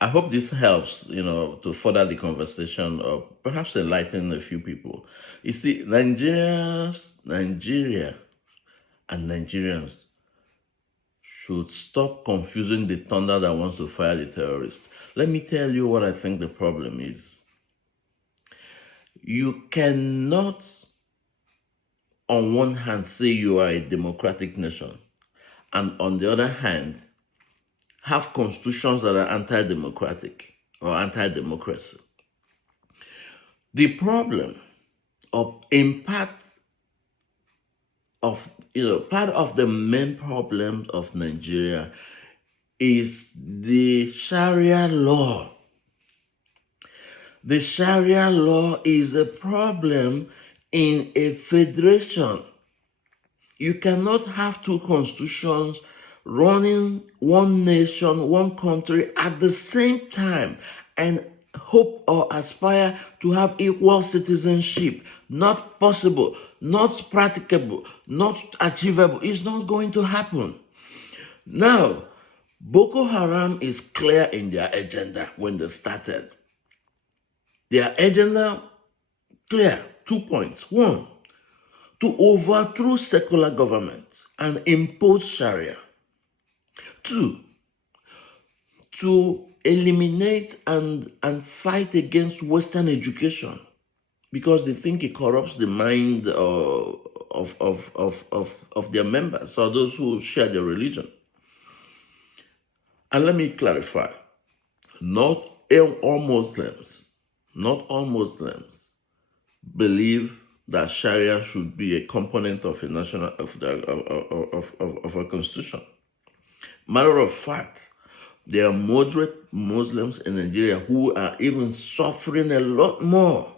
I hope this helps, to further the conversation or perhaps enlighten a few people. You see, Nigeria and Nigerians should stop confusing the thunder that wants to fire the terrorists. Let me tell you what I think the problem is. You cannot, on one hand, say you are a democratic nation, and on the other hand, have constitutions that are anti-democratic or anti-democracy. The problem of, in part of the main problem of Nigeria is the Sharia law. The Sharia law is a problem in a federation. You cannot have two constitutions running one nation, one country at the same time and hope or aspire to have equal citizenship. Not possible, not practicable, not achievable. It's not going to happen. Now, Boko Haram is clear in their agenda when they started. Their agenda, clear, 2 points. One, to overthrow secular government and impose Sharia. Two, to eliminate and fight against Western education because they think it corrupts the mind of their members or those who share their religion. And let me clarify, not all Muslims believe that Sharia should be a component of a national of a constitution. Matter of fact, there are moderate Muslims in Nigeria who are even suffering a lot more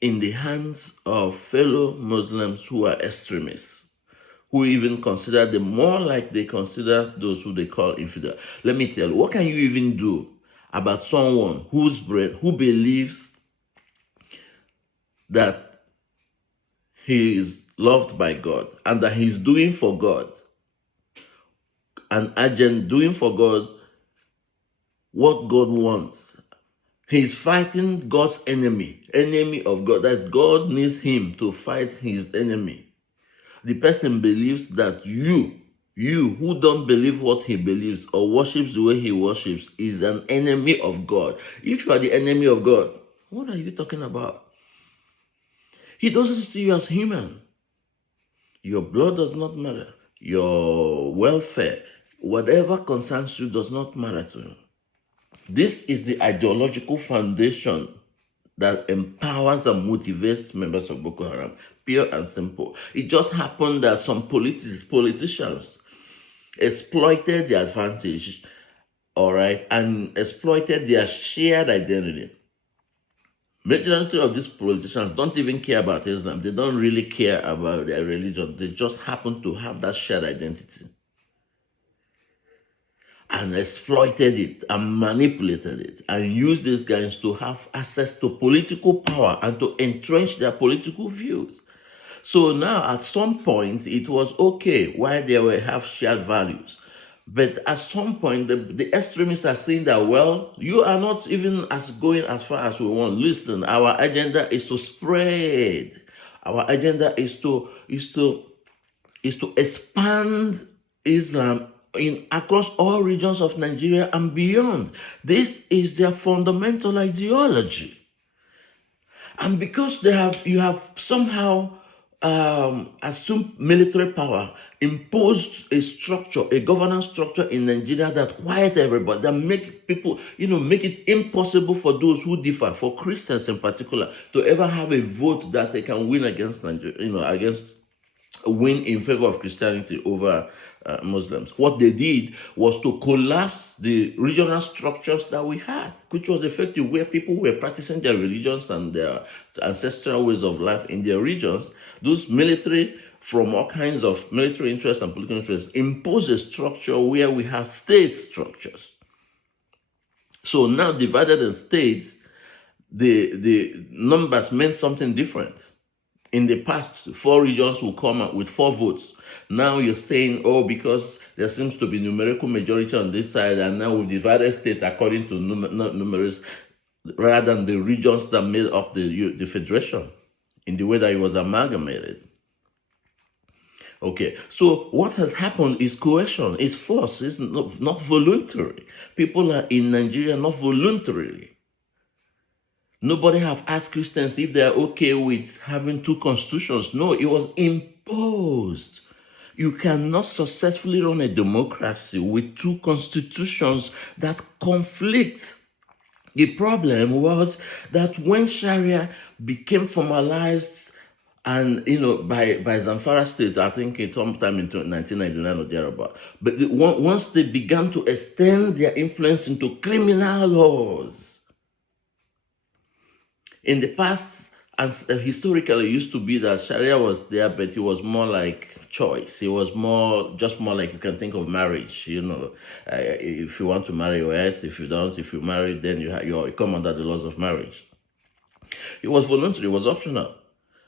in the hands of fellow Muslims who are extremists, who even consider them more like they consider those who they call infidel. Let me tell you, what can you even do about someone who believes that he is loved by God and that he's doing for God, an agent doing for God what God wants? He's fighting God's enemy of God. That's God needs him to fight his enemy. The person believes that you who don't believe what he believes or worships the way he worships is an enemy of God. If you are the enemy of God, what are you talking about? He doesn't see you as human. Your blood does not matter. Your welfare, whatever concerns you, does not matter to him. This is the ideological foundation that empowers and motivates members of Boko Haram, pure and simple. It just happened that some politicians exploited the advantage, all right, and exploited their shared identity. Majority of these politicians don't even care about Islam. They don't really care about their religion. They just happen to have that shared identity and exploited it and manipulated it and used these guys to have access to political power and to entrench their political views. So now at some point it was okay while they were have shared values. But at some point the extremists are saying that, well, you are not even as going as far as we want. Listen, our agenda is to spread. Our agenda is to expand Islam across all regions of Nigeria and beyond. This is their fundamental ideology. And because you have somehow assumed military power, imposed a structure, a governance structure in Nigeria that quiet everybody, that make people, make it impossible for those who differ, for Christians in particular, to ever have a vote that they can win against Nigeria, win in favor of Christianity over Muslims. What they did was to collapse the regional structures that we had, which was effective, where people were practicing their religions and their ancestral ways of life in their regions. Those military, from all kinds of military interests and political interests, imposed a structure where we have state structures. So now, divided in states, the numbers meant something different. In the past, 4 regions will come out with 4 votes. Now you're saying, oh, because there seems to be numerical majority on this side, and now we've divided states according to numerous, rather than the regions that made up the federation in the way that it was amalgamated. Okay, so what has happened is coercion, is force, it's not voluntary. People are in Nigeria not voluntarily. Nobody have asked Christians if they are okay with having 2 constitutions. No, it was imposed. You cannot successfully run a democracy with 2 constitutions that conflict. The problem was that when Sharia became formalized, and by Zamfara State, I think it's sometime in 1999 or thereabout. But once they began to extend their influence into criminal laws, in the past, and historically, it used to be that Sharia was there, but it was more like choice. It was more like you can think of marriage. If you want to marry, yes. If you don't, if you marry, then you come under the laws of marriage. It was voluntary. It was optional.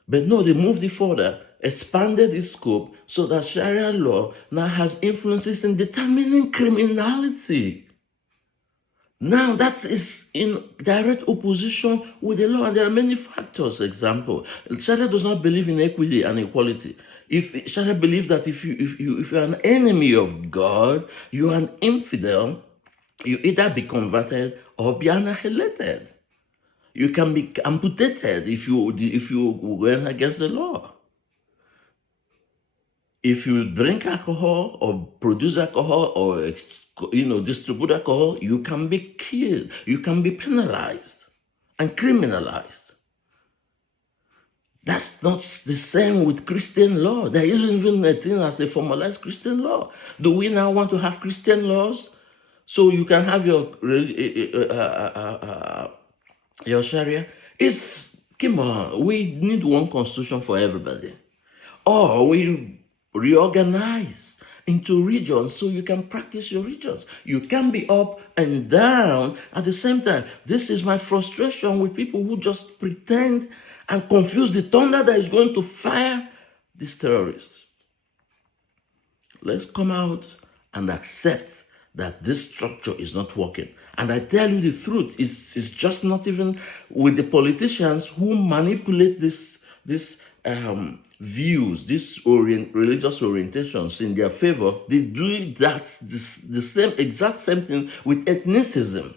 But no, they moved it further, expanded its scope so that Sharia law now has influences in determining criminality. Now that is in direct opposition with the law, and there are many factors. Example, Sharia does not believe in equity and equality. If Sharia believes that if you're an enemy of God, you're an infidel, you either be converted or be annihilated. You can be amputated if you went against the law. If you drink alcohol or produce alcohol or distribute alcohol, you can be killed. You can be penalized and criminalized. That's not the same with Christian law. There isn't even a thing as a formalized Christian law. Do we now want to have Christian laws so you can have your Sharia? Come on. We need one constitution for everybody. Or we reorganize into regions so you can practice your regions. You can be up and down at the same time. This is my frustration with people who just pretend and confuse the thunder that is going to fire these terrorists. Let's come out and accept that this structure is not working. And I tell you the truth, it's just not even with the politicians who manipulate these views, these religious orientations in their favor. They do the exact same thing with ethnicism.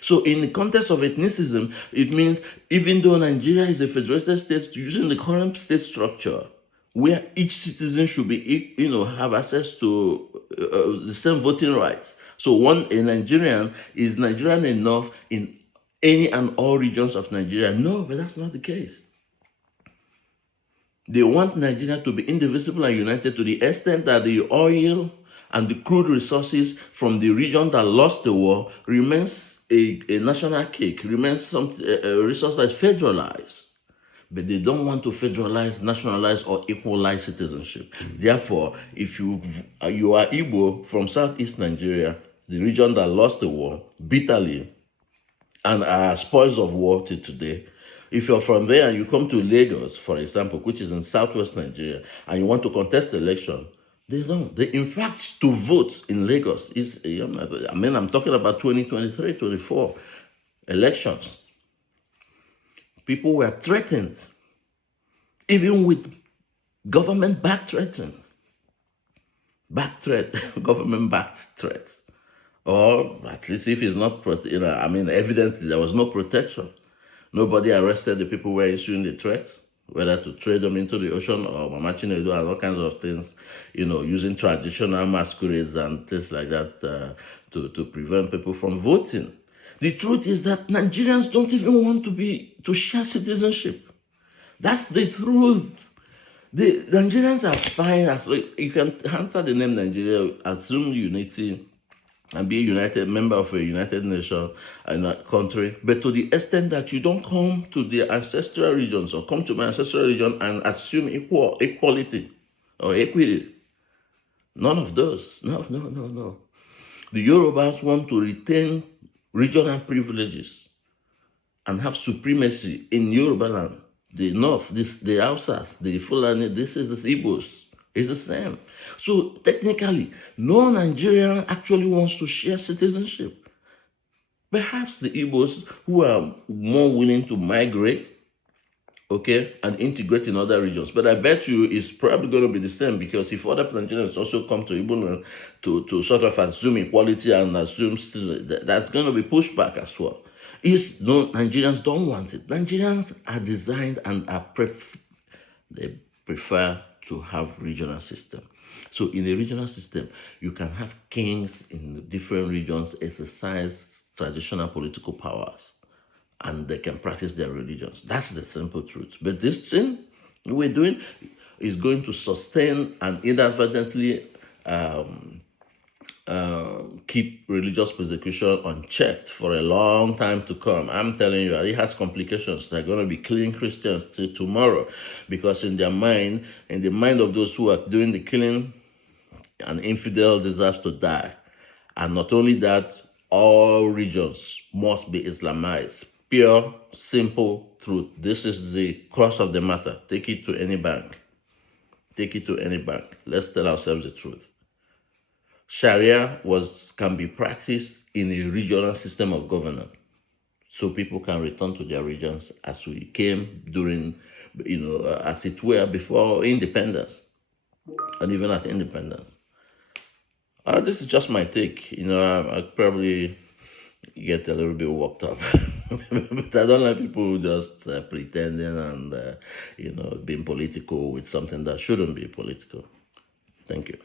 So in the context of ethnicism, it means even though Nigeria is a federated state, using the current state structure, where each citizen should be, have access to the same voting rights. So a Nigerian is Nigerian enough in any and all regions of Nigeria. No, but that's not the case. They want Nigeria to be indivisible and united to the extent that the oil and the crude resources from the region that lost the war remains a national cake, remains a resource that is federalized. But they don't want to federalize, nationalize, or equalize citizenship. Therefore, if you are Igbo from Southeast Nigeria, the region that lost the war bitterly and are spoils of war till today, if you're from there and you come to Lagos, for example, which is in Southwest Nigeria, and you want to contest the election, they don't. In fact, to vote in Lagos is, I'm talking about 2023, 24 elections. People were threatened, even with government-backed threats, government-backed threats, or at least if it's not, evidently there was no protection. Nobody arrested the people who were issuing the threats, whether to throw them into the ocean or Mamachinedu and all kinds of things, using traditional masquerades and things like that to prevent people from voting. The truth is that Nigerians don't even want to share citizenship. That's the truth. The Nigerians are fine. You can answer the name Nigeria, assume unity, and be a united member of a united nation and a country, but to the extent that you don't come to the ancestral regions or come to my ancestral region and assume equality or equity. None of those. No. The Yorubas want to retain regional privileges and have supremacy in Yoruba land the North, the Hausas, the Fulani, this is the Igbos. It's the same. So technically, no Nigerian actually wants to share citizenship. Perhaps the Igbos who are more willing to migrate, okay, and integrate in other regions. But I bet you it's probably going to be the same, because if other Nigerians also come to Igbo land to sort of assume equality and assume that's going to be pushed back as well. Is no, Nigerians don't want it. Nigerians are designed and are they prefer to have regional system. So in a regional system, you can have kings in different regions exercise traditional political powers, and they can practice their religions. That's the simple truth. But this thing we're doing is going to sustain and inadvertently keep religious persecution unchecked for a long time to come. I'm telling you, it has complications. They're going to be killing Christians till tomorrow, because in their mind, in the mind of those who are doing the killing, an infidel deserves to die. And not only that, all regions must be Islamized. Pure, simple truth. This is the crux of the matter. Take it to any bank. Take it to any bank. Let's tell ourselves the truth. Sharia can be practiced in a regional system of governance, so people can return to their regions as we came during, as it were before independence, and even at independence. This is just my take. I probably get a little bit worked up, but I don't like people just pretending and being political with something that shouldn't be political. Thank you.